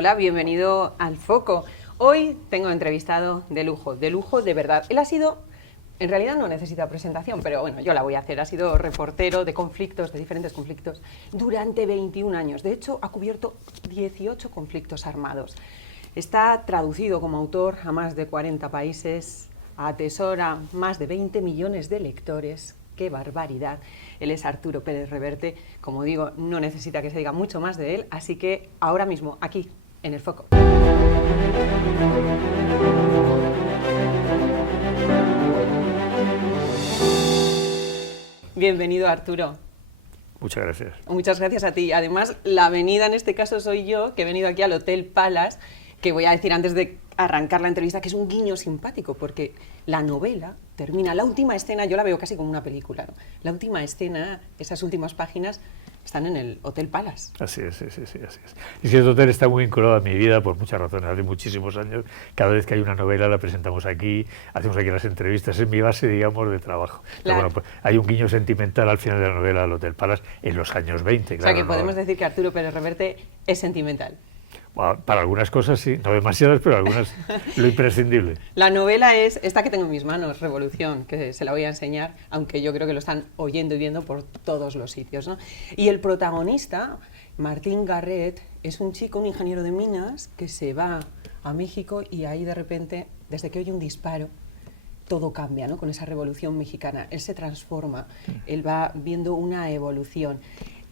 Hola, bienvenido al Foco. Hoy tengo entrevistado de lujo de verdad. Él ha sido, en realidad no necesita presentación, pero bueno, yo la voy a hacer. Ha sido reportero de conflictos, de diferentes conflictos, durante 21 años. De hecho, ha cubierto 18 conflictos armados. Está traducido como autor a más de 40 países, atesora más de 20 millones de lectores. ¡Qué barbaridad! Él es Arturo Pérez Reverte. Como digo, no necesita que se diga mucho más de él, así que ahora mismo, aquí, en el Foco. Bienvenido, Arturo. Muchas gracias. Muchas gracias a ti. Además, la venida en este caso soy yo, que he venido aquí al Hotel Palace, que voy a decir antes de arrancar la entrevista que es un guiño simpático, porque la novela termina, la última escena, yo la veo casi como una película, ¿no? La última escena, esas últimas páginas, están en el Hotel Palace. Así es, así es. Y si este hotel está muy vinculado a mi vida por muchas razones. Hace muchísimos años, cada vez que hay una novela la presentamos aquí, hacemos aquí las entrevistas, es mi base, digamos, de trabajo. Claro. Pero bueno, pues hay un guiño sentimental al final de la novela del Hotel Palace en los años 20. Claro, o sea que podemos decir que Arturo Pérez Reverte es sentimental. Bueno, para algunas cosas sí, no demasiadas, pero algunas lo imprescindible. La novela es esta que tengo en mis manos, Revolución, que se la voy a enseñar, aunque yo creo que lo están oyendo y viendo por todos los sitios, ¿no? Y el protagonista, Martín Garret, es un chico, un ingeniero de minas, que se va a México y ahí de repente, desde que oye un disparo, todo cambia, ¿no? Con esa revolución mexicana. Él se transforma, él va viendo una evolución.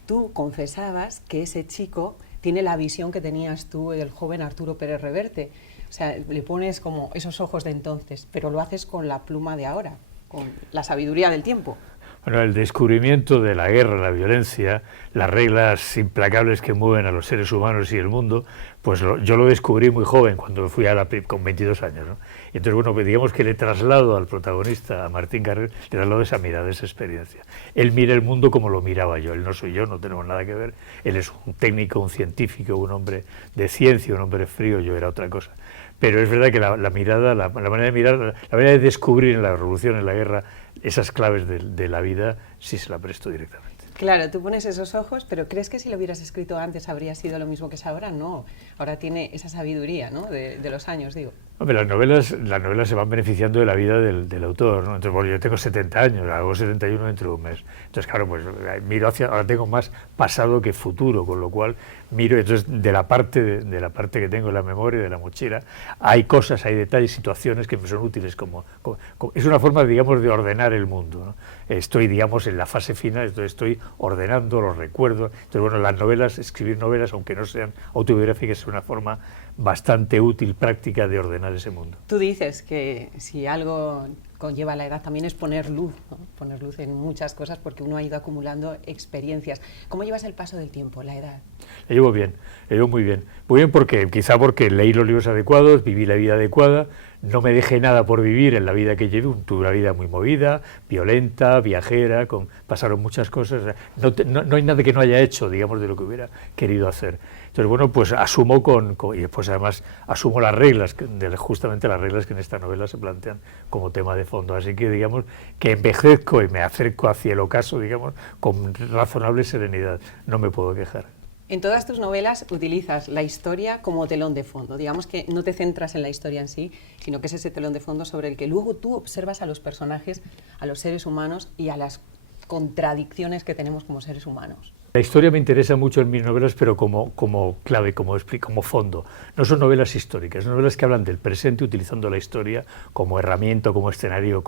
Tú confesabas que ese chico tiene la visión que tenías tú del joven Arturo Pérez Reverte. O sea, le pones como esos ojos de entonces, pero lo haces con la pluma de ahora, con la sabiduría del tiempo. Bueno, el descubrimiento de la guerra, la violencia, las reglas implacables que mueven a los seres humanos y el mundo, pues yo lo descubrí muy joven, cuando fui con 22 años, ¿no? Y entonces, bueno, pues digamos que le traslado al protagonista, a Martín Garret, le traslado esa mirada, esa experiencia. Él mira el mundo como lo miraba yo, él no soy yo, no tenemos nada que ver, él es un técnico, un científico, un hombre de ciencia, un hombre frío, yo era otra cosa. Pero es verdad que la mirada, la manera de mirar, la manera de descubrir en la revolución, en la guerra, esas claves de la vida, sí se la presto directamente. Claro, tú pones esos ojos, pero ¿crees que si lo hubieras escrito antes habría sido lo mismo que es ahora? No, ahora tiene esa sabiduría, ¿no? de los años, digo. Hombre, las novelas se van beneficiando de la vida del autor, ¿no? Entonces, bueno, yo tengo 70 años, hago 71 dentro de un mes. Entonces, claro, pues miro ahora tengo más pasado que futuro, con lo cual miro, entonces de la parte que tengo en la memoria, de la mochila, hay cosas, hay detalles, situaciones que me son útiles es una forma, digamos, de ordenar el mundo, ¿no? Estoy, digamos, en la fase final, entonces estoy ordenando los recuerdos. Entonces, bueno, las novelas, escribir novelas, aunque no sean autobiográficas, es una forma bastante útil, práctica de ordenar ese mundo. Tú dices que si algo conlleva la edad también es poner luz, ¿no? Poner luz en muchas cosas porque uno ha ido acumulando experiencias. ¿Cómo llevas el paso del tiempo, la edad? La llevo bien, la llevo muy bien. Muy bien porque quizá porque leí los libros adecuados, viví la vida adecuada, no me dejé nada por vivir en la vida que llevé, tuve una vida muy movida, violenta, viajera, pasaron muchas cosas, no hay nada que no haya hecho, digamos, de lo que hubiera querido hacer. Entonces, bueno, pues asumo y después además asumo las reglas, justamente las reglas que en esta novela se plantean como tema de fondo. Así que, digamos, que envejezco y me acerco hacia el ocaso, digamos, con razonable serenidad. No me puedo quejar. En todas tus novelas utilizas la historia como telón de fondo. Digamos que no te centras en la historia en sí, sino que es ese telón de fondo sobre el que luego tú observas a los personajes, a los seres humanos y a las contradicciones que tenemos como seres humanos. La historia me interesa mucho en mis novelas, pero como clave, como fondo. No son novelas históricas, son novelas que hablan del presente utilizando la historia como herramienta, como escenario,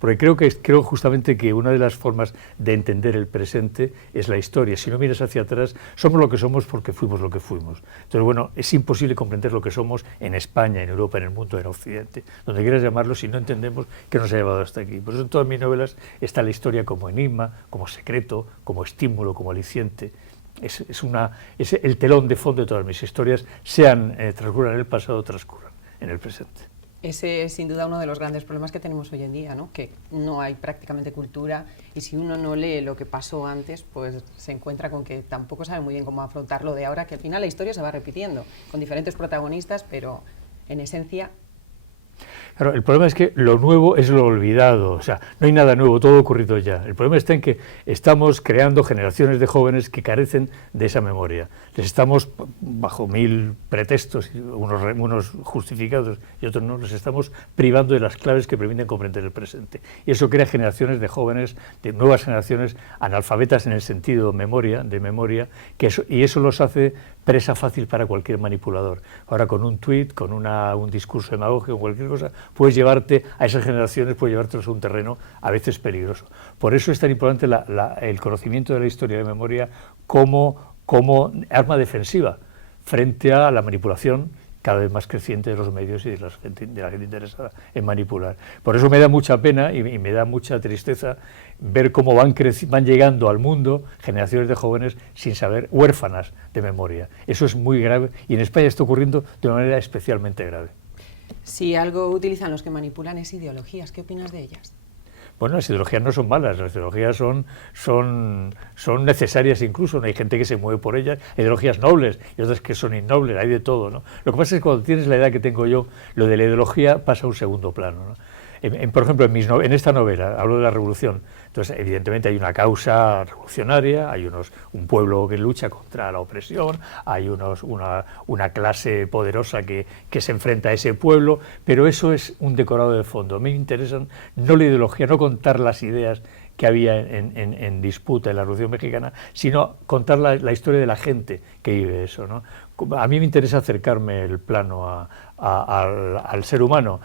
porque creo justamente que una de las formas de entender el presente es la historia. Si no miras hacia atrás, somos lo que somos porque fuimos lo que fuimos. Entonces, bueno, es imposible comprender lo que somos en España, en Europa, en el mundo, en Occidente, donde quieras llamarlo, si no entendemos qué nos ha llevado hasta aquí. Por eso en todas mis novelas está la historia como enigma, como secreto, como estímulo, como aliciente. Es el telón de fondo de todas mis historias, transcurran en el pasado o transcurran en el presente. Ese es sin duda uno de los grandes problemas que tenemos hoy en día, ¿no? Que no hay prácticamente cultura y si uno no lee lo que pasó antes, pues se encuentra con que tampoco sabe muy bien cómo afrontar lo de ahora, que al final la historia se va repitiendo, con diferentes protagonistas, pero en esencia... Claro, el problema es que lo nuevo es lo olvidado, o sea, no hay nada nuevo, todo ha ocurrido ya. El problema está en que estamos creando generaciones de jóvenes que carecen de esa memoria. Les estamos, bajo mil pretextos, unos justificados y otros no, les estamos privando de las claves que permiten comprender el presente. Y eso crea generaciones de jóvenes, de nuevas generaciones analfabetas en el sentido de memoria, y eso los hace presa fácil para cualquier manipulador. Ahora con un tuit, con un discurso demagógico, cualquier cosa, puedes llevarte a esas generaciones, puedes llevártelos a un terreno a veces peligroso. Por eso es tan importante el conocimiento de la historia de memoria como arma defensiva frente a la manipulación cada vez más creciente de los medios y de la gente interesada en manipular. Por eso me da mucha pena y me da mucha tristeza ver cómo van llegando al mundo generaciones de jóvenes sin saber, huérfanas de memoria. Eso es muy grave y en España está ocurriendo de una manera especialmente grave. Si algo utilizan los que manipulan es ideologías, ¿qué opinas de ellas? Bueno, las ideologías no son malas, las ideologías son necesarias incluso, hay gente que se mueve por ellas, hay ideologías nobles y otras que son innobles, hay de todo, ¿no? Lo que pasa es que cuando tienes la edad que tengo yo, lo de la ideología pasa a un segundo plano, ¿no? Por ejemplo, en esta novela hablo de la revolución, entonces evidentemente hay una causa revolucionaria, hay un pueblo que lucha contra la opresión, hay una clase poderosa que se enfrenta a ese pueblo, pero eso es un decorado de fondo. A mí me interesan no la ideología, no contar las ideas que había en disputa en la Revolución Mexicana, sino contar la historia de la gente que vive eso, ¿no? A mí me interesa acercarme el plano al ser humano,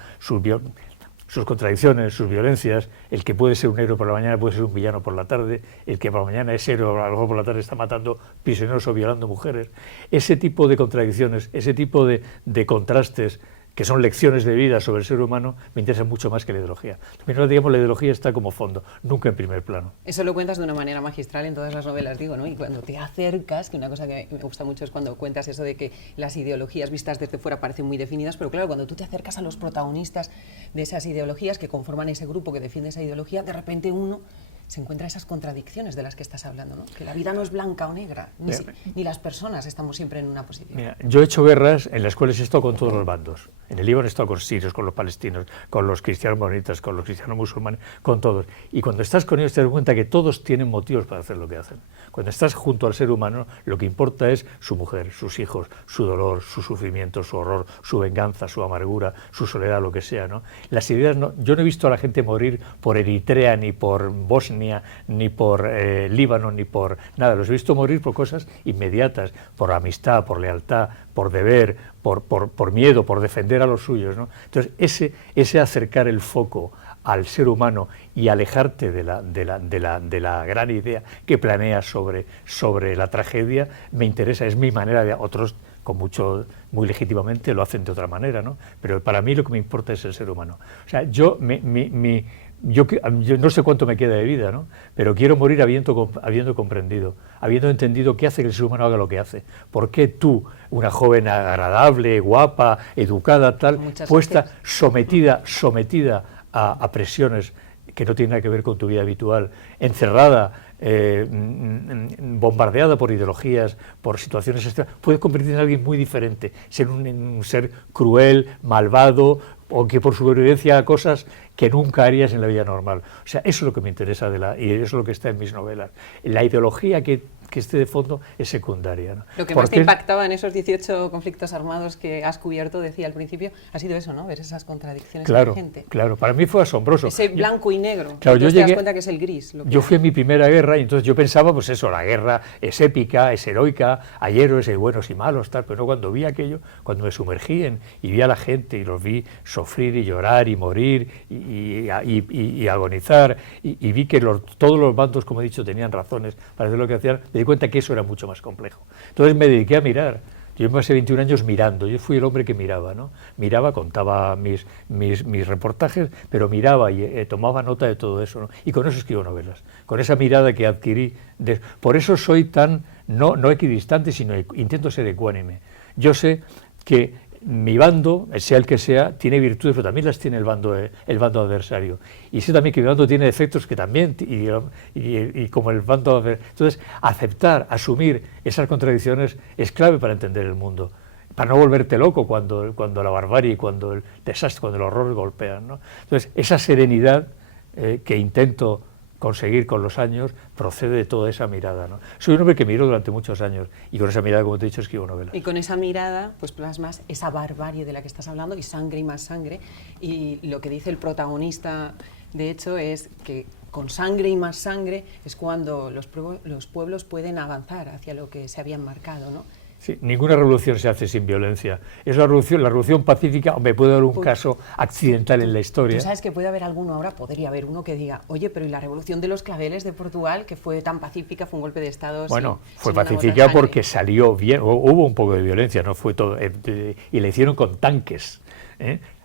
sus contradicciones, sus violencias, el que puede ser un héroe por la mañana puede ser un villano por la tarde, el que por la mañana es héroe, a lo mejor por la tarde está matando prisioneros o violando mujeres. Ese tipo de contradicciones, ese tipo de contrastes, que son lecciones de vida sobre el ser humano, me interesan mucho más que la ideología. Pero, digamos, la ideología está como fondo, nunca en primer plano. Eso lo cuentas de una manera magistral en todas las novelas, digo, ¿no? Y cuando te acercas, que una cosa que me gusta mucho es cuando cuentas eso de que las ideologías vistas desde fuera parecen muy definidas, pero claro, cuando tú te acercas a los protagonistas de esas ideologías que conforman ese grupo que defiende esa ideología, de repente uno se encuentra esas contradicciones de las que estás hablando, ¿no? Que la vida no es blanca o negra, ni las personas estamos siempre en una posición. Mira, yo he hecho guerras en las cuales he estado con todos los bandos. En el Líbano he estado con sirios, con los palestinos, con los cristianos maonitas, con los cristianos musulmanes, con todos. Y cuando estás con ellos te das cuenta que todos tienen motivos para hacer lo que hacen. Cuando estás junto al ser humano, lo que importa es su mujer, sus hijos, su dolor, su sufrimiento, su horror, su venganza, su amargura, su soledad, lo que sea, ¿no? Las ideas yo no he visto a la gente morir por Eritrea, ni por Bosnia, ni por Líbano, ni por nada. Los he visto morir por cosas inmediatas, por amistad, por lealtad, por deber, por miedo, por defender a los suyos, ¿no? Entonces, ese acercar el foco al ser humano y alejarte de la gran idea que planeas sobre la tragedia, me interesa, es mi manera de... Otros, muy legítimamente, lo hacen de otra manera, ¿no? Pero para mí lo que me importa es el ser humano. O sea, yo no sé cuánto me queda de vida, ¿no? Pero quiero morir habiendo comprendido, habiendo entendido qué hace que el ser humano haga lo que hace. ¿Por qué tú, una joven agradable, guapa, educada, tal, puesta, sometida a presiones que no tienen nada que ver con tu vida habitual, encerrada, bombardeada por ideologías, por situaciones extremas, puedes convertirte en alguien muy diferente, ser un ser cruel, malvado, o que por supervivencia haga cosas que nunca harías en la vida normal? O sea, eso es lo que me interesa y eso es lo que está en mis novelas. La ideología que esté de fondo es secundaria, ¿no? Lo que más te impactaba en esos 18 conflictos armados que has cubierto, decía al principio, ha sido eso, ¿no? Ver esas contradicciones de la gente. Claro, para mí fue asombroso. Ese blanco y negro, claro, te das cuenta que es el gris. Yo fui en mi primera guerra y entonces yo pensaba, pues eso, la guerra es épica, es heroica, hay héroes, hay buenos y malos, tal, pero no, cuando vi aquello, cuando me sumergí y vi a la gente y los vi sufrir y llorar y morir y agonizar y vi que todos los bandos, como he dicho, tenían razones para hacer lo que hacían, me di cuenta que eso era mucho más complejo. Entonces me dediqué a mirar. Yo me pasé 21 años mirando, yo fui el hombre que miraba, ¿no? Miraba, contaba mis reportajes, pero miraba y tomaba nota de todo eso, ¿no? Y con eso escribo novelas, con esa mirada que adquirí. Por eso soy tan, no equidistante, sino intento ser ecuánime. Yo sé que mi bando, sea el que sea, tiene virtudes, pero también las tiene el bando adversario. Y sé también que mi bando tiene defectos que también, y como el bando adversario. Entonces, aceptar, asumir esas contradicciones es clave para entender el mundo. para no volverte loco cuando la barbarie, cuando el desastre, cuando el horror golpean, ¿no? Entonces, esa serenidad que intento conseguir con los años procede de toda esa mirada, ¿no? Soy un hombre que miró durante muchos años y con esa mirada, como te he dicho, escribo novelas. Y con esa mirada, pues plasmas esa barbarie de la que estás hablando, y sangre y más sangre, y lo que dice el protagonista, de hecho, es que con sangre y más sangre es cuando los pueblos pueden avanzar hacia lo que se habían marcado, ¿no? Sí, ninguna revolución se hace sin violencia. Es la revolución pacífica, me puede dar un caso accidental en la historia. Tú sabes que puede haber alguno ahora, podría haber uno que diga, oye, pero ¿y la revolución de los claveles de Portugal, que fue tan pacífica, fue un golpe de Estado? Bueno, fue sin una pacífica gota de porque sangre? salió bien, hubo un poco de violencia, no fue todo, y le hicieron con tanques.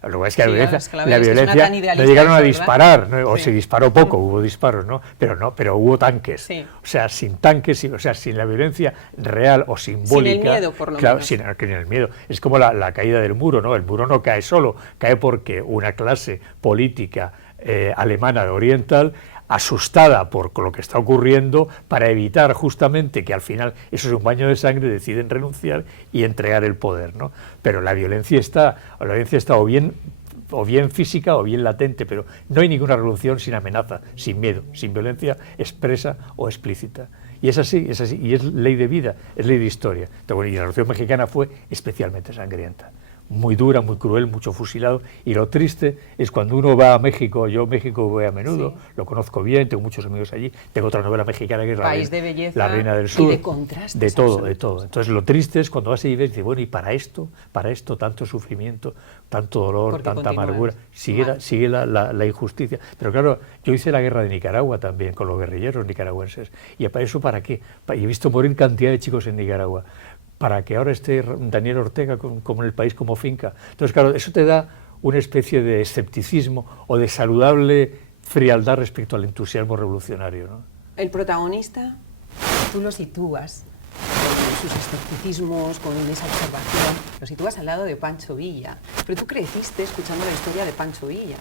Lo que es que Sí, la violencia no llegaron a disparar, ¿no? O Sí. se disparó poco, hubo disparos, ¿no? Pero hubo tanques. Sí. O sea, sin tanques, o sea, sin la violencia real o simbólica. Sin el miedo, por lo claro, menos. Sin el miedo. Es como la caída del muro, ¿no? El muro no cae solo, cae porque una clase política alemana oriental, asustada por lo que está ocurriendo, para evitar justamente que al final eso es un baño de sangre, deciden renunciar y entregar el poder, ¿no? Pero la violencia está o bien física o bien latente, pero no hay ninguna revolución sin amenaza, sin miedo, sin violencia expresa o explícita. Y es así, y es ley de vida, es ley de historia. Entonces, bueno, y la Revolución Mexicana fue especialmente sangrienta. Muy dura, muy cruel, mucho fusilado, y lo triste es cuando uno va a México, yo a México voy a menudo, Sí. Lo conozco bien, tengo muchos amigos allí, tengo otra novela mexicana que es País de belleza La Reina del y Sur, de contrastes de todo, de absolutos. todo. Entonces lo triste es cuando vas y ves, dices, bueno, y para esto tanto sufrimiento, tanto dolor, Porque tanta continúa amargura, mal. sigue la injusticia. Pero claro, yo hice la guerra de Nicaragua también, con los guerrilleros nicaragüenses, y para eso, ¿para qué? Y he visto morir cantidad de chicos en Nicaragua, para que ahora esté Daniel Ortega como en el país como finca. Entonces, claro, eso te da una especie de escepticismo o de saludable frialdad respecto al entusiasmo revolucionario, ¿no? El protagonista, tú lo sitúas con sus escepticismos, con esa observación, lo sitúas al lado de Pancho Villa. Pero tú creciste escuchando la historia de Pancho Villa,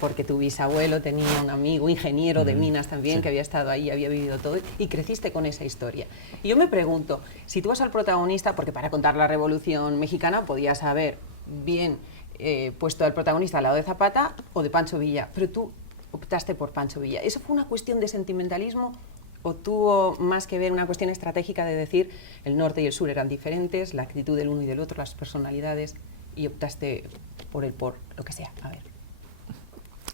porque tu bisabuelo tenía un amigo, ingeniero de minas también, sí. que había estado ahí, había vivido todo, y creciste con esa historia. Y yo me pregunto, sitúas al protagonista, porque para contar la Revolución Mexicana podías haber bien puesto al protagonista al lado de Zapata o de Pancho Villa, pero tú optaste por Pancho Villa. ¿Eso fue una cuestión de sentimentalismo o tuvo más que ver una cuestión estratégica de decir el norte y el sur eran diferentes, la actitud del uno y del otro, las personalidades, y optaste por lo que sea? A ver.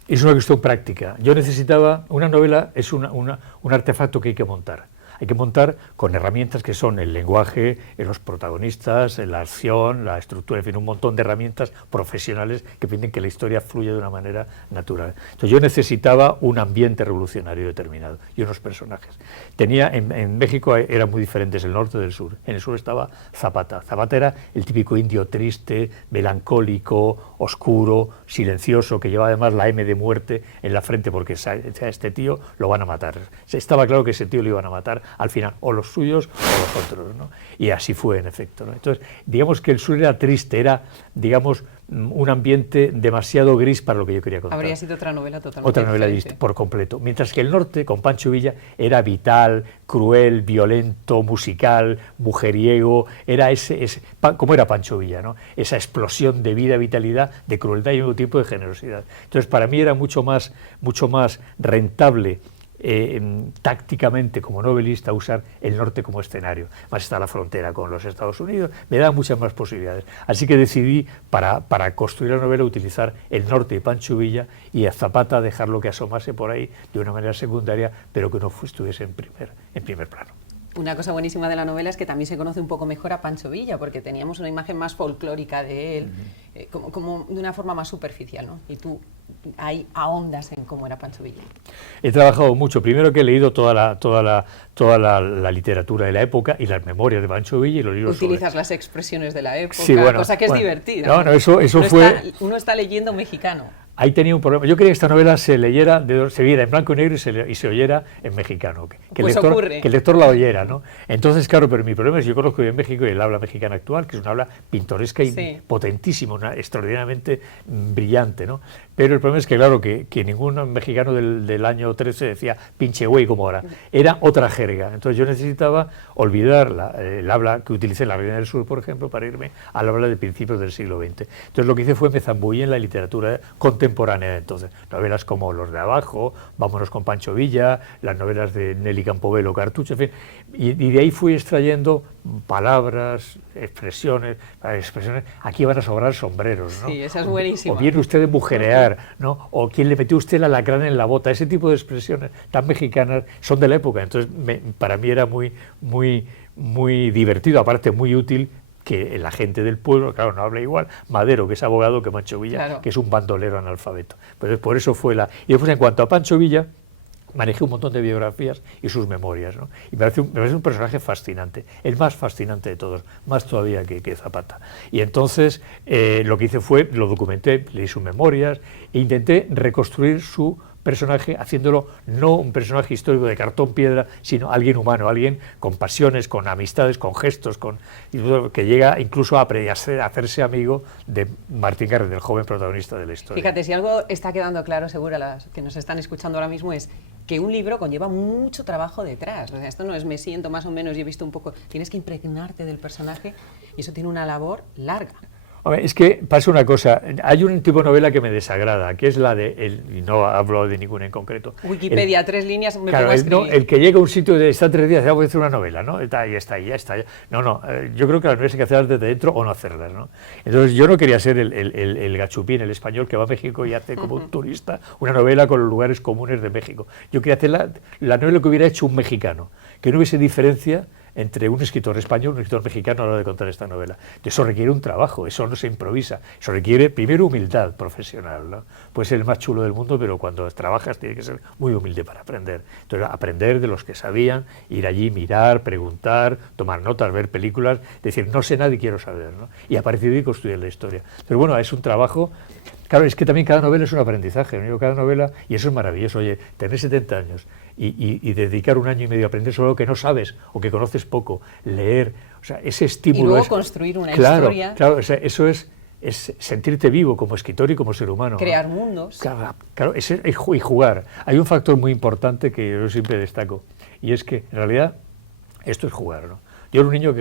Es una cuestión práctica. Yo necesitaba, una novela es un artefacto que hay que montar. Hay que montar con herramientas que son el lenguaje, los protagonistas, la acción, la estructura, en fin, un montón de herramientas profesionales que permiten que la historia fluya de una manera natural. Entonces yo necesitaba un ambiente revolucionario determinado y unos personajes. En México eran muy diferentes el norte del sur. En el sur estaba Zapata. Zapata era el típico indio triste, melancólico, oscuro, silencioso, que llevaba además la M de muerte en la frente porque a este tío lo van a matar. Estaba claro que ese tío lo iban a matar al final, o los suyos o los otros, ¿no? Y así fue, en efecto, ¿no? Entonces, digamos que el sur era triste, era, digamos, un ambiente demasiado gris para lo que yo quería contar. Habría sido otra novela totalmente Otra novela diferente. por completo. Mientras que el norte, con Pancho Villa, era vital, cruel, violento, musical, mujeriego, era como era Pancho Villa, ¿no? Esa explosión de vida, vitalidad, de crueldad y al mismo tiempo de generosidad. Entonces, para mí era mucho más rentable tácticamente como novelista usar el norte como escenario. Más está la frontera con los Estados Unidos, me da muchas más posibilidades. Así que decidí, para construir la novela, utilizar el norte de Pancho Villa y a Zapata dejarlo que asomase por ahí de una manera secundaria, pero que no estuviese en primer plano. Una cosa buenísima de la novela es que también se conoce un poco mejor a Pancho Villa, porque teníamos una imagen más folclórica de él, como de una forma más superficial, ¿no? Y tú ahí ahondas en cómo era Pancho Villa. He trabajado mucho, primero que he leído toda la literatura de la época y las memorias de Pancho Villa y los libros Utilizas las expresiones de la época, Sí, bueno, cosa que es bueno. divertida. No, eso fue... Uno está leyendo mexicano. Ahí tenía un problema. Yo quería que esta novela se leyera, se viera en blanco y negro y se oyera en mexicano, que Pues el lector la oyera, ¿no? Entonces, claro, pero mi problema es, yo conozco bien México y el habla mexicana actual, que es una habla pintoresca y potentísima, extraordinariamente brillante, ¿no? Pero el problema es que, claro, que ningún mexicano del año 13 decía pinche güey como ahora. Era otra jerga. Entonces yo necesitaba olvidar el habla que utilicé en la Reina del Sur, por ejemplo, para irme al habla de principios del siglo XX. Entonces lo que hice fue me zambullí en la literatura contemporánea de entonces. Novelas como Los de Abajo, Vámonos con Pancho Villa, las novelas de Nelly Campobello, Cartucho, en fin. Y de ahí fui extrayendo palabras, expresiones. Aquí van a sobrar sombreros, ¿no? Sí, esa es buenísima. O viene usted de mujerear, ¿no? O quién le metió usted el alacrán en la bota. Ese tipo de expresiones tan mexicanas son de la época. Entonces, para mí era muy divertido, aparte muy útil, que la gente del pueblo, claro, no habla igual Madero, que es abogado, que Pancho Villa, claro, que es un bandolero analfabeto. Pues por eso fue la... Y después, en cuanto a Pancho Villa, manejé un montón de biografías y sus memorias, ¿no? Y me parece un personaje fascinante, el más fascinante de todos, más todavía que Zapata. Y entonces lo que hice fue, lo documenté, leí sus memorias e intenté reconstruir su personaje, haciéndolo no un personaje histórico de cartón piedra, sino alguien humano, alguien con pasiones, con amistades, con gestos, que llega incluso a hacerse amigo de Martín Garret, del joven protagonista de la historia. Fíjate, si algo está quedando claro, seguro a las que nos están escuchando ahora mismo, es que un libro conlleva mucho trabajo detrás. O sea, esto no es me siento más o menos y he visto un poco, tienes que impregnarte del personaje y eso tiene una labor larga. Es que pasa una cosa, hay un tipo de novela que me desagrada, que es la y no hablo de ninguna en concreto. Wikipedia, 3 líneas, me claro, pongo a escribir. El que llega a un sitio de está 3 días, ya voy a hacer una novela, ¿no? Ya está. No, yo creo que las novelas hay que hacerlas desde dentro o no hacerlas, ¿no? Entonces yo no quería ser el gachupín, el español que va a México y hace como un turista una novela con los lugares comunes de México. Yo quería hacer la novela que hubiera hecho un mexicano, que no hubiese diferencia entre un escritor español y un escritor mexicano a la hora de contar esta novela. Eso requiere un trabajo, eso no se improvisa, eso requiere primero humildad profesional, ¿no? Puede ser el más chulo del mundo, pero cuando trabajas tiene que ser muy humilde para aprender. Entonces, aprender de los que sabían, ir allí, mirar, preguntar, tomar notas, ver películas, decir, no sé nada y quiero saber, ¿no? Y a partir de ahí construir la historia. Pero bueno, es un trabajo. Claro, es que también cada novela es un aprendizaje, ¿no? Cada novela, y eso es maravilloso, oye, tener 70 años y dedicar 1 año y medio a aprender sobre algo que no sabes o que conoces poco, leer, o sea, ese estímulo. Y luego construir una historia. Claro, o sea, eso es sentirte vivo como escritor y como ser humano. Crear, ¿no? Mundos. Claro, y jugar. Hay un factor muy importante que yo siempre destaco, y es que en realidad esto es jugar, ¿no? Yo era un niño,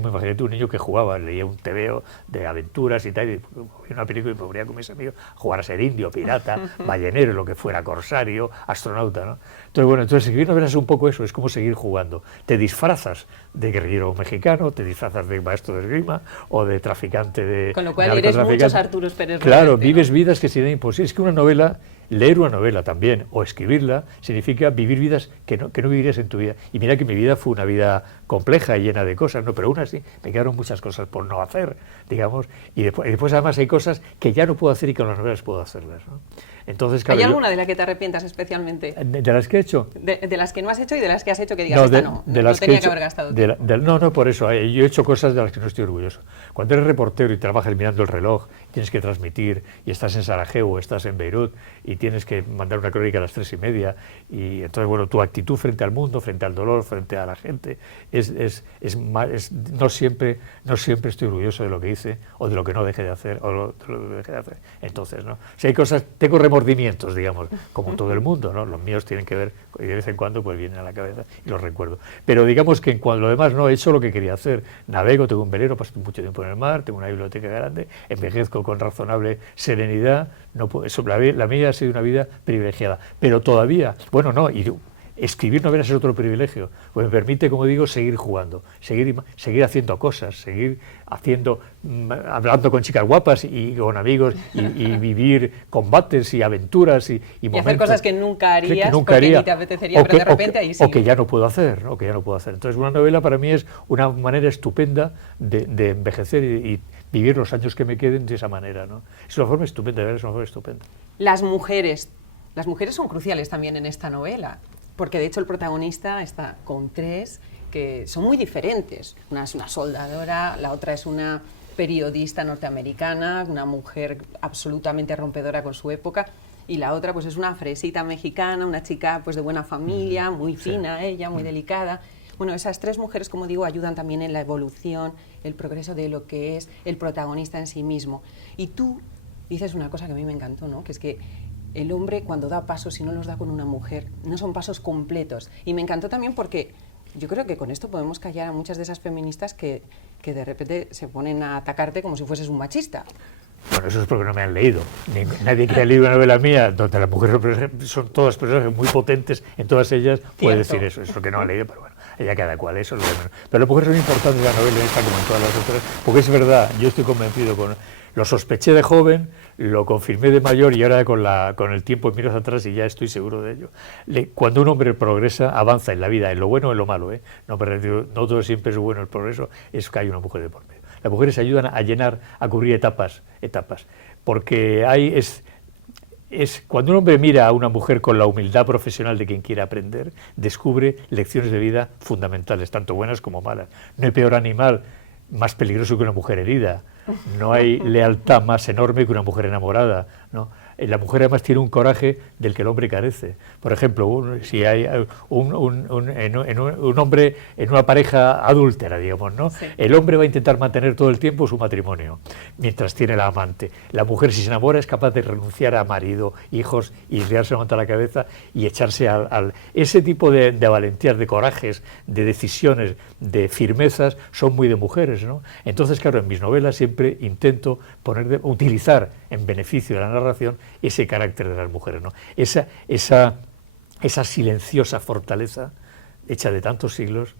me imaginé un niño que jugaba, leía un tebeo de aventuras y tal, y veía una película y me ponía con mis amigos a jugar a ser indio, pirata, ballenero, lo que fuera, corsario, astronauta, ¿no? Entonces, bueno, escribir novelas es un poco eso, es como seguir jugando. Te disfrazas de guerrillero mexicano, te disfrazas de maestro de esgrima o de traficante de... Con lo cual eres muchos Arturos Pérez Reverte, claro, ¿no? vives vidas que serían imposibles. Es que una novela, leer una novela también, o escribirla, significa vivir vidas que no vivirías en tu vida. Y mira que mi vida fue una vida compleja y llena de cosas, ¿no? Pero aún así me quedaron muchas cosas por no hacer, digamos, y después además hay cosas que ya no puedo hacer y que con las novelas puedo hacerlas, ¿no? Entonces, claro, ¿hay alguna de la que te arrepientas especialmente? ¿De las que he hecho? De las que no has hecho y de las que has hecho que digas, no tenía que haber gastado tiempo. No, por eso, yo he hecho cosas de las que no estoy orgulloso. Cuando eres reportero y trabajas mirando el reloj, tienes que transmitir, y estás en Sarajevo o estás en Beirut, y tienes que mandar una crónica a las 3:30, y entonces, bueno, tu actitud frente al mundo, frente al dolor, frente a la gente, no siempre estoy orgulloso de lo que hice, o de lo que no dejé de hacer, o de lo que dejé de hacer. Entonces, ¿no? Si hay cosas, tengo remordimientos, digamos, como todo el mundo, ¿no? Los míos tienen que ver, y de vez en cuando pues vienen a la cabeza y los recuerdo. Pero digamos que en cuanto a lo demás no he hecho lo que quería hacer. Navego, tengo un velero, paso mucho tiempo en el mar, tengo una biblioteca grande, envejezco con razonable serenidad. No puedo, la mía ha sido una vida privilegiada. Pero todavía, bueno, no, escribir novelas es otro privilegio, pues me permite, como digo, seguir jugando, seguir haciendo cosas, seguir hablando con chicas guapas y con amigos y vivir combates y aventuras y momentos. Y hacer cosas que nunca harías porque ni te apetecería, pero de repente ahí sí. O que ya no puedo hacer, ¿no? Entonces una novela para mí es una manera estupenda de envejecer y vivir los años que me queden de esa manera, ¿no? Es una forma estupenda, de ver, es una forma estupenda. Las mujeres son cruciales también en esta novela. Porque de hecho el protagonista está con 3 que son muy diferentes. Una es una soldadora, la otra es una periodista norteamericana, una mujer absolutamente rompedora con su época, y la otra pues es una fresita mexicana, una chica pues de buena familia, muy fina ella, muy delicada. Bueno, esas tres mujeres, como digo, ayudan también en la evolución, el progreso de lo que es el protagonista en sí mismo. Y tú dices una cosa que a mí me encantó, ¿no? Que es que el hombre cuando da pasos, si no los da con una mujer, no son pasos completos. Y me encantó también porque yo creo que con esto podemos callar a muchas de esas feministas que de repente se ponen a atacarte como si fueses un machista. Bueno, eso es porque no me han leído. Nadie que haya leído una novela mía, donde las mujeres son todas personajes muy potentes, en todas ellas, puede decir eso. Es lo que no han leído, pero bueno, ya cada cual, eso es lo de menos. Pero las mujeres son importantes en la novela esta, como en todas las otras, porque es verdad, yo estoy convencido, lo sospeché de joven, lo confirmé de mayor y ahora con el tiempo miro hacia atrás y ya estoy seguro de ello. Cuando un hombre progresa, avanza en la vida, en lo bueno o en lo malo, no todo siempre es bueno el progreso, es que hay una mujer de por medio. Las mujeres ayudan a llenar, a cubrir etapas, porque cuando un hombre mira a una mujer con la humildad profesional de quien quiere aprender, descubre lecciones de vida fundamentales, tanto buenas como malas. No hay peor animal más peligroso que una mujer herida, no hay lealtad más enorme que una mujer enamorada, ¿no? La mujer además tiene un coraje del que el hombre carece. Por ejemplo, si hay un hombre en una pareja adúltera, digamos, ¿no? Sí. El hombre va a intentar mantener todo el tiempo su matrimonio, mientras tiene la amante. La mujer, si se enamora, es capaz de renunciar a marido, hijos, y liarse contra la cabeza y echarse ese tipo de valentías, de corajes, de decisiones, de firmezas, son muy de mujeres, ¿no? Entonces, claro, en mis novelas siempre intento utilizar en beneficio de la narración ese carácter de las mujeres, ¿no? Esa silenciosa fortaleza hecha de tantos siglos,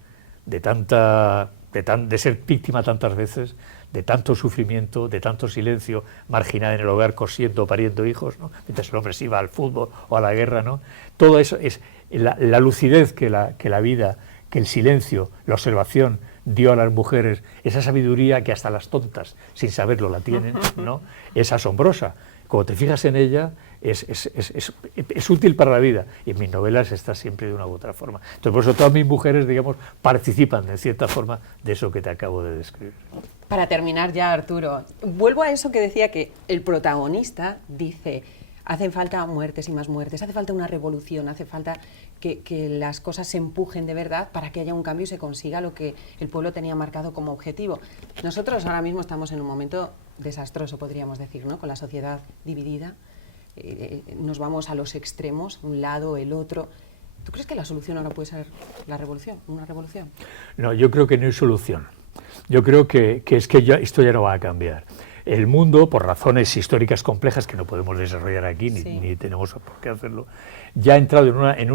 de ser víctima tantas veces, de tanto sufrimiento, de tanto silencio, marginada en el hogar, cosiendo, pariendo hijos, ¿no? Mientras el hombre se iba al fútbol o a la guerra, ¿no? Todo eso es la lucidez que la vida, que el silencio, la observación dio a las mujeres, esa sabiduría que hasta las tontas, sin saberlo, la tienen, ¿no? Es asombrosa. Cuando te fijas en ella, es útil para la vida. Y en mis novelas está siempre de una u otra forma. Entonces, por eso todas mis mujeres, digamos, participan de cierta forma de eso que te acabo de describir. Para terminar ya, Arturo, vuelvo a eso que decía, que el protagonista dice: hacen falta muertes y más muertes, hace falta una revolución, hace falta que las cosas se empujen de verdad para que haya un cambio y se consiga lo que el pueblo tenía marcado como objetivo. Nosotros ahora mismo estamos en un momento desastroso, podríamos decir, ¿no? Con la sociedad dividida, nos vamos a los extremos, un lado, el otro. ¿Tú crees que la solución ahora puede ser la revolución, una revolución? No, yo creo que no hay solución. Yo creo que esto ya no va a cambiar. El mundo, por razones históricas complejas que no podemos desarrollar aquí, ni tenemos por qué hacerlo, ya ha entrado en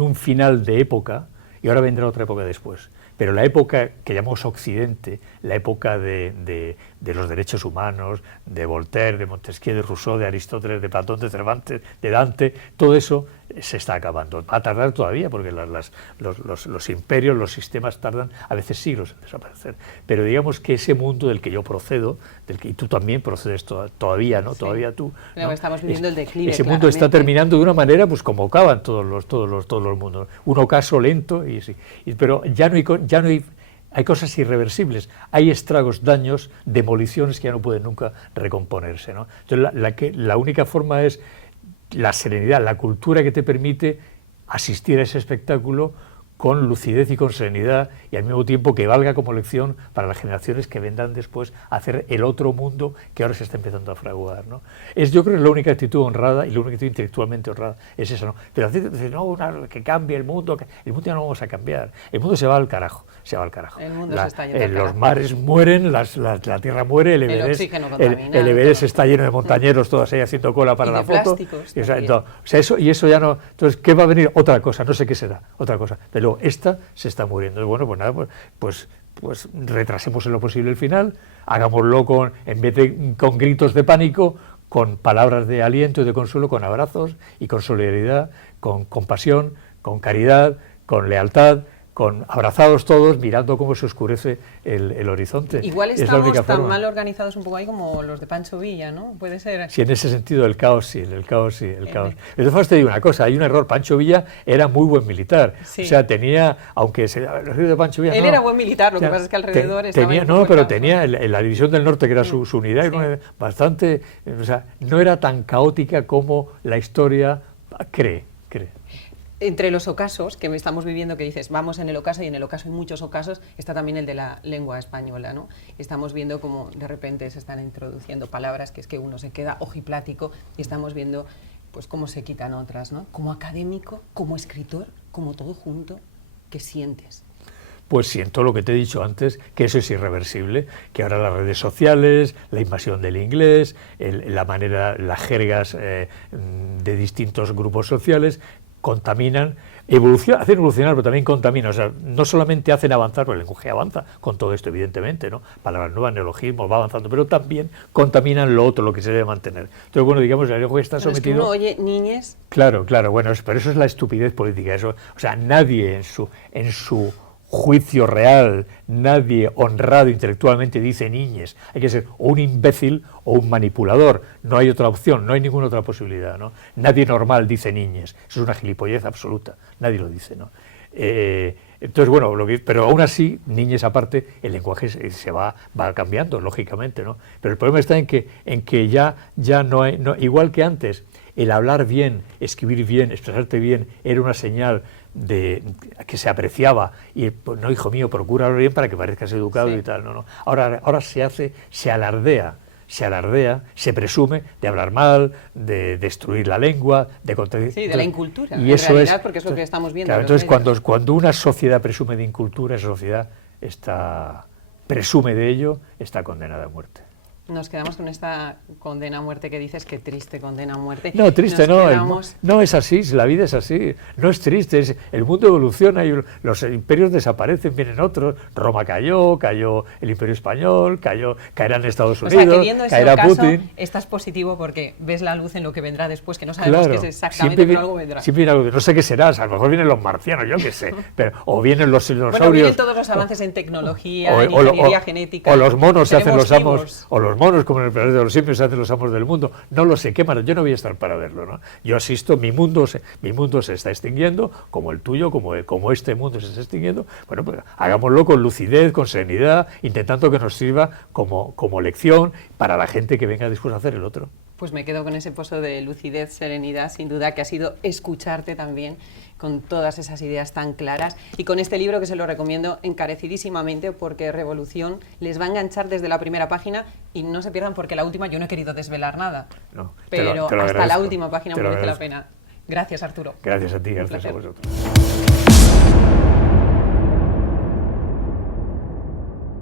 un final de época, y ahora vendrá otra época después. Pero la época que llamamos Occidente, la época de los derechos humanos, de Voltaire, de Montesquieu, de Rousseau, de Aristóteles, de Platón, de Cervantes, de Dante, todo eso se está acabando. Va a tardar todavía, porque los imperios, los sistemas tardan a veces siglos en desaparecer. Pero digamos que ese mundo del que yo procedo, del que tú también procedes todavía, ¿no? Sí. Todavía tú. Pero ¿no? Estamos viviendo el declive. Ese mundo está terminando de una manera, pues como acaban todos los mundos. Un ocaso lento, pero ya no hay cosas irreversibles, hay estragos, daños, demoliciones que ya no pueden nunca recomponerse, ¿no? Entonces la única forma es la serenidad, la cultura que te permite asistir a ese espectáculo con lucidez y con serenidad, y al mismo tiempo que valga como lección para las generaciones que vendrán después a hacer el otro mundo que ahora se está empezando a fraguar, ¿no? Yo creo que la única actitud honrada y la única actitud intelectualmente honrada es esa, ¿no? Pero que cambie el mundo ya no lo vamos a cambiar, el mundo se va al carajo. El mundo se está yendo al carajo. Los mares mueren, la tierra muere, el Everest está lleno de montañeros, todos ahí haciendo cola para la foto. Eso ya no. Entonces, ¿qué va a venir? Otra cosa, no sé qué será, otra cosa. Pero esta se está muriendo. Bueno, pues nada, pues retrasemos en lo posible el final, hagámoslo en vez de con gritos de pánico, con palabras de aliento y de consuelo, con abrazos y con solidaridad, con compasión, con caridad, con lealtad, abrazados todos, mirando cómo se oscurece el horizonte. Igual Es la estamos única tan forma. mal organizados un poco ahí como los de Pancho Villa, ¿no? Puede ser. Sí, en ese sentido el caos sí, el caos sí, el caos. De todas formas te digo una cosa, hay un error, Pancho Villa era muy buen militar, Sí. o sea, tenía, aunque los ríos de Pancho Villa... Él no, era buen militar, lo o sea, que pasa es que alrededor estaba tenía, un no, poco pero el caos, tenía ¿no? la División del Norte, que era su unidad, Sí. bastante, o sea, no era tan caótica como la historia cree. Entre los ocasos que estamos viviendo, que dices, vamos en el ocaso, y en el ocaso hay muchos ocasos, está también el de la lengua española, ¿no? Estamos viendo cómo de repente se están introduciendo palabras que es que uno se queda ojiplático y estamos viendo pues cómo se quitan otras, ¿no? Como académico, como escritor, como todo junto, ¿qué sientes? Pues siento lo que te he dicho antes, que eso es irreversible, que ahora las redes sociales, la invasión del inglés, la manera, las jergas de distintos grupos sociales contaminan, hacen evolucionar, pero también contaminan. O sea, no solamente hacen avanzar, porque el lenguaje avanza con todo esto, evidentemente, ¿no? Palabras nuevas, neologismos, va avanzando, pero también contaminan lo otro, lo que se debe mantener. Entonces, bueno, digamos, el lenguaje está Pero sometido... es que uno oye niñes... Claro, bueno, pero eso es la estupidez política. Eso, o sea, nadie en su juicio real, nadie honrado intelectualmente dice niñes. Hay que ser o un imbécil o un manipulador. No hay otra opción, no hay ninguna otra posibilidad, ¿no? Nadie normal dice niñes. Eso es una gilipollez absoluta. Nadie lo dice, ¿no? Entonces, bueno, pero aún así, niñes aparte, el lenguaje se va cambiando, lógicamente, ¿no? Pero el problema está en que ya no hay, igual que antes, el hablar bien, escribir bien, expresarte bien, era una señal de que se apreciaba, y pues, no, hijo mío, procura hablar bien para que parezcas educado, sí, y tal, no. Ahora se alardea, se presume de hablar mal, de destruir la lengua, de contradecir. Sí, de la incultura, y en eso realidad, porque es lo que estamos viendo. Claro, entonces cuando una sociedad presume de incultura, esa sociedad presume de ello, está condenada a muerte. Nos quedamos con esta condena a muerte que dices, que triste condena a muerte. No, triste no es así, la vida es así, no es triste, el mundo evoluciona y los imperios desaparecen, vienen otros, Roma cayó el Imperio Español, caerán Estados Unidos, o sea, que viendo caerá ese caso, Putin. Estás positivo porque ves la luz en lo que vendrá después, que no sabemos qué es exactamente, pero algo vendrá. Siempre viene algo, no sé qué será, a lo mejor vienen los marcianos, yo qué sé, o vienen los dinosaurios. Bueno, vienen todos los avances en tecnología, en ingeniería genética. O los monos se hacen los vivos. amos, o los monos, como en el planeta de los simios, se hacen los amos del mundo. No lo sé, yo no voy a estar para verlo, ¿no? Yo asisto, mi mundo se está extinguiendo, como el tuyo, como este mundo se está extinguiendo. Bueno, pues hagámoslo con lucidez, con serenidad, intentando que nos sirva como lección para la gente que venga después a hacer el otro. Pues me quedo con ese pozo de lucidez, serenidad, sin duda, que ha sido escucharte también con todas esas ideas tan claras, y con este libro que se lo recomiendo encarecidísimamente, porque Revolución les va a enganchar desde la primera página, y no se pierdan, porque la última yo no he querido desvelar nada, no, pero te lo hasta la agradezco, última página merece la pena. Gracias, Arturo. Gracias a ti, gracias a vosotros.